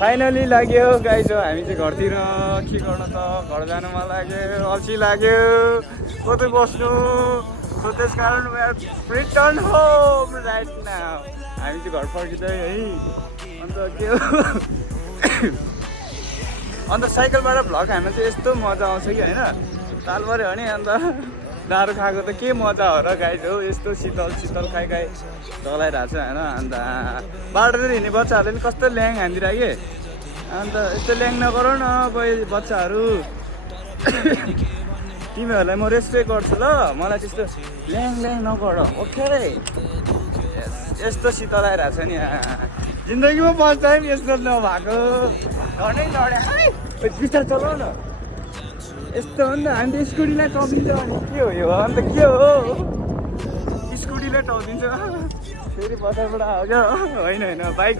finally लाग्यो guys हामी चाहिँ घरतिर के गर्न त घर जानु मन लाग्यो अल्छी लाग्यो कतै बस्नु सो त्यस कारण रिटर्न होम राइट नाउ हामी चाहिँ घर फर्किँदै है अन्त के हो अन्त साइकलबाट भ्लग हान्न चाहिँ यस्तो मजा आउँछ कि होइन ताल पऱ्यो भने अन्त दारू खाएको त के मजा हो र गाइस हो यस्तो शीतल शीतल खाइ चलाइरहेको छ होइन अन्त बाटोतिर हिँड्ने बच्चाहरूले पनि कस्तो ल्याङ हानिदिरहेको कि अन्त यस्तो ल्याङ नगरौ न कोही बच्चाहरू तिमीहरूलाई म रेस्पेक्ट गर्छु ल मलाई त्यस्तो ल्याङ नगर ओके यस्तो शीतल आइरहेको छ नि जिन्दगीमा फर्स्ट टाइम यस्तो नभएको घरै लड्या बिस्तार चलाउ न यस्तो हो नि त हामी त स्कुटीलाई टपिन्छ भने के हो यो अन्त के हो स्कुटीलाई टपिन्छ फेरि बजारबाट आयो होइन बाइक